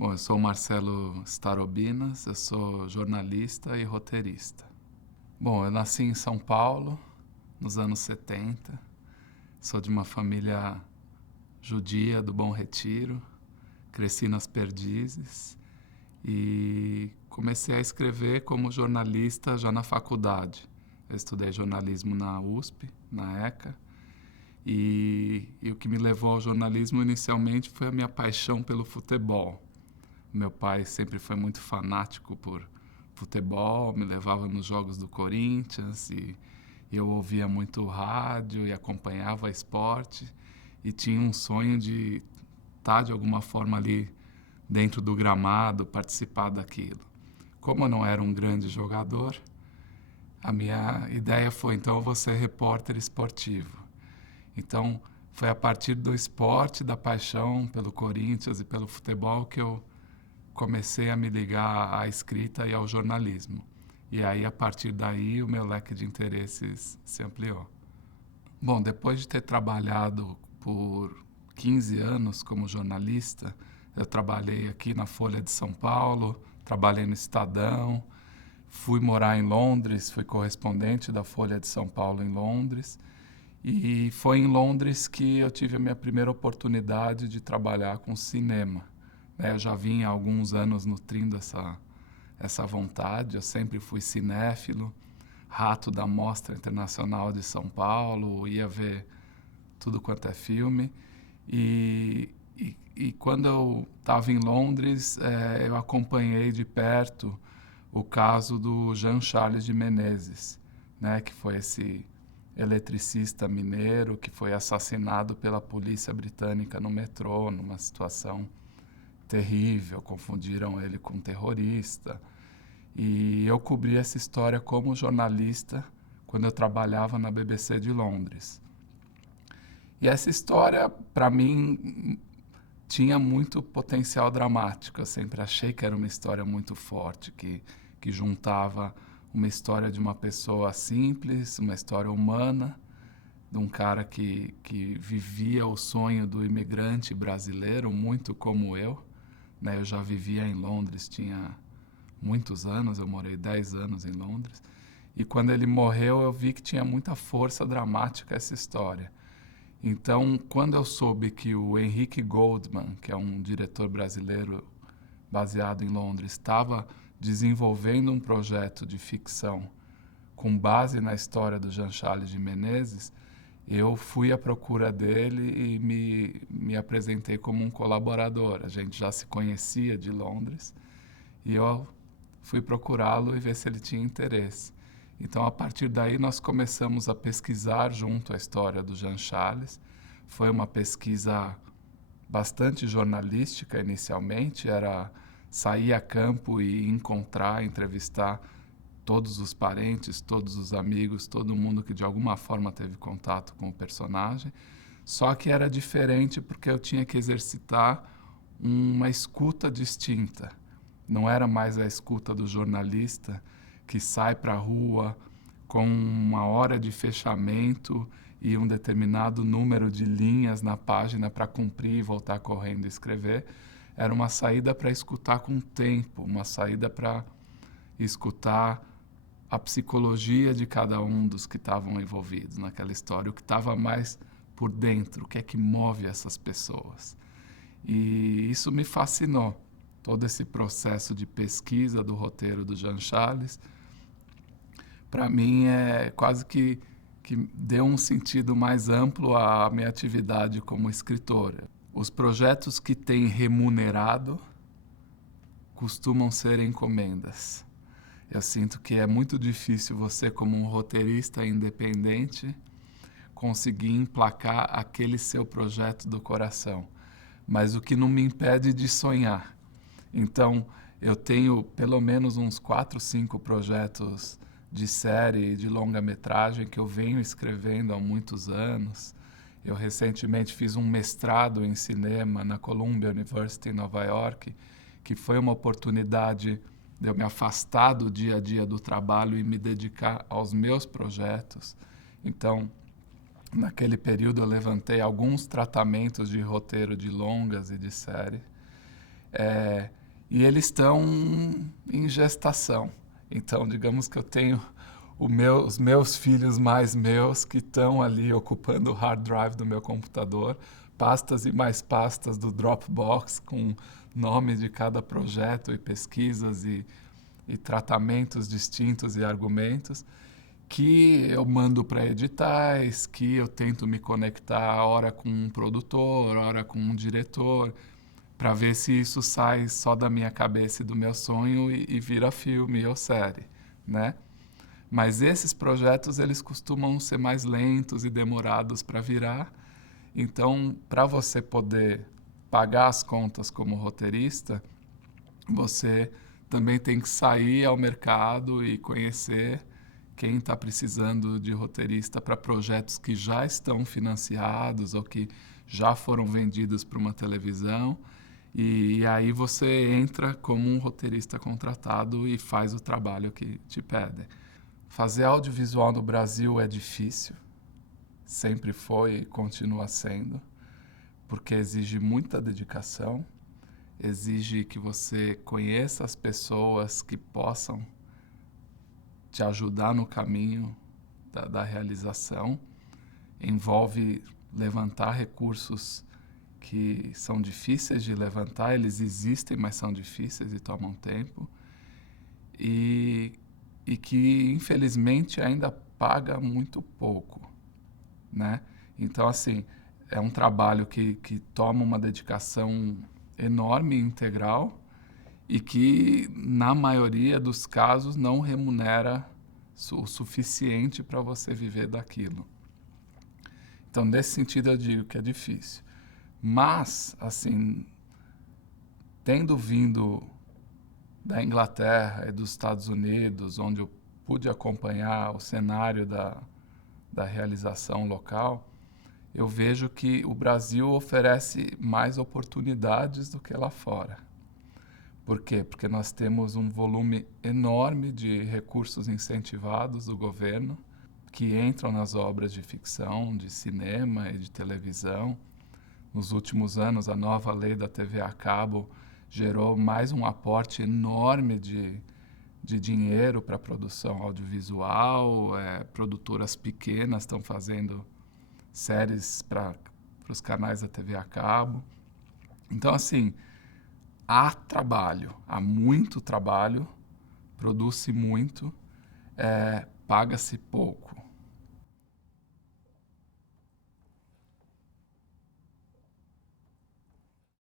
Bom, eu sou o Marcelo Starobinas, eu sou jornalista e roteirista. Bom, eu nasci em São Paulo, nos anos 70. Sou de uma família judia do Bom Retiro, cresci nas Perdizes e comecei a escrever como jornalista já na faculdade. Eu estudei jornalismo na USP, na ECA, e o que me levou ao jornalismo inicialmente foi a minha paixão pelo futebol. Meu pai sempre foi muito fanático por futebol, me levava nos jogos do Corinthians e eu ouvia muito rádio e acompanhava esporte e tinha um sonho de estar de alguma forma ali dentro do gramado, participar daquilo. Como eu não era um grande jogador, a minha ideia foi, então, eu vou ser repórter esportivo. Então, foi a partir do esporte, da paixão pelo Corinthians e pelo futebol que eu comecei a me ligar à escrita e ao jornalismo. E aí, a partir daí, o meu leque de interesses se ampliou. Bom, depois de ter trabalhado por 15 anos como jornalista, eu trabalhei aqui na Folha de São Paulo, trabalhei no Estadão, fui morar em Londres, fui correspondente da Folha de São Paulo em Londres, e foi em Londres que eu tive a minha primeira oportunidade de trabalhar com cinema. Eu já vinha há alguns anos nutrindo essa vontade, eu sempre fui cinéfilo, rato da Mostra Internacional de São Paulo, ia ver tudo quanto é filme. E quando eu estava em Londres, eu acompanhei de perto o caso do Jean Charles de Menezes, né, que foi esse eletricista mineiro que foi assassinado pela polícia britânica no metrô, numa situação terrível, confundiram ele com um terrorista. E eu cobri essa história como jornalista quando eu trabalhava na BBC de Londres. E essa história, para mim, tinha muito potencial dramático. Eu sempre achei que era uma história muito forte, que juntava uma história de uma pessoa simples, uma história humana, de um cara que vivia o sonho do imigrante brasileiro, muito como eu. Né? Eu já vivia em Londres, tinha muitos anos, eu morei 10 anos em Londres. E quando ele morreu, eu vi que tinha muita força dramática essa história. Então, quando eu soube que o Henrique Goldman, que é um diretor brasileiro baseado em Londres, estava desenvolvendo um projeto de ficção com base na história do Jean Charles de Menezes, eu fui à procura dele e me apresentei como um colaborador. A gente já se conhecia de Londres e eu fui procurá-lo e ver se ele tinha interesse. Então, a partir daí, nós começamos a pesquisar junto a história do Jean Charles. Foi uma pesquisa bastante jornalística inicialmente, era sair a campo e encontrar, entrevistar todos os parentes, todos os amigos, todo mundo que de alguma forma teve contato com o personagem. Só que era diferente porque eu tinha que exercitar uma escuta distinta. Não era mais a escuta do jornalista que sai para a rua com uma hora de fechamento e um determinado número de linhas na página para cumprir e voltar correndo e escrever. Era uma saída para escutar com tempo, uma saída para escutar a psicologia de cada um dos que estavam envolvidos naquela história, o que estava mais por dentro, o que é que move essas pessoas. E isso me fascinou, todo esse processo de pesquisa do roteiro do Jean Charles. Para mim, é quase que deu um sentido mais amplo à minha atividade como escritora. Os projetos que têm remunerado costumam ser encomendas. Eu sinto que é muito difícil você, como um roteirista independente, conseguir emplacar aquele seu projeto do coração. Mas o que não me impede de sonhar. Então, eu tenho pelo menos uns 4, 5 projetos de série, de longa-metragem que eu venho escrevendo há muitos anos. Eu recentemente fiz um mestrado em cinema na Columbia University em Nova York, que foi uma oportunidade de eu me afastar do dia a dia do trabalho e me dedicar aos meus projetos. Então, naquele período eu levantei alguns tratamentos de roteiro de longas e de série. E eles estão em gestação. Então, digamos que eu tenho os meus filhos mais meus que estão ali ocupando o hard drive do meu computador, pastas e mais pastas do Dropbox com nomes de cada projeto e pesquisas e tratamentos distintos e argumentos que eu mando para editais, que eu tento me conectar ora com um produtor, ora com um diretor, para ver se isso sai só da minha cabeça e do meu sonho e vira filme ou série, né? Mas esses projetos, eles costumam ser mais lentos e demorados para virar. Então, para você poder pagar as contas como roteirista, você também tem que sair ao mercado e conhecer quem está precisando de roteirista para projetos que já estão financiados ou que já foram vendidos para uma televisão. E aí você entra como um roteirista contratado e faz o trabalho que te pedem. Fazer audiovisual no Brasil é difícil, sempre foi e continua sendo, porque exige muita dedicação, exige que você conheça as pessoas que possam te ajudar no caminho da realização, envolve levantar recursos que são difíceis de levantar, eles existem, mas são difíceis e tomam tempo, e que, infelizmente, ainda paga muito pouco, né? Então, assim, é um trabalho que toma uma dedicação enorme e integral e que, na maioria dos casos, não remunera o suficiente para você viver daquilo. Então, nesse sentido, eu digo que é difícil. Mas, assim, tendo vindo da Inglaterra e dos Estados Unidos, onde eu pude acompanhar o cenário da realização local, eu vejo que o Brasil oferece mais oportunidades do que lá fora. Por quê? Porque nós temos um volume enorme de recursos incentivados do governo que entram nas obras de ficção, de cinema e de televisão. Nos últimos anos, a nova lei da TV a cabo gerou mais um aporte enorme de dinheiro para a produção audiovisual. Produtoras pequenas estão fazendo séries para os canais da TV a cabo. Então, assim, há trabalho, há muito trabalho, produz-se muito, paga-se pouco.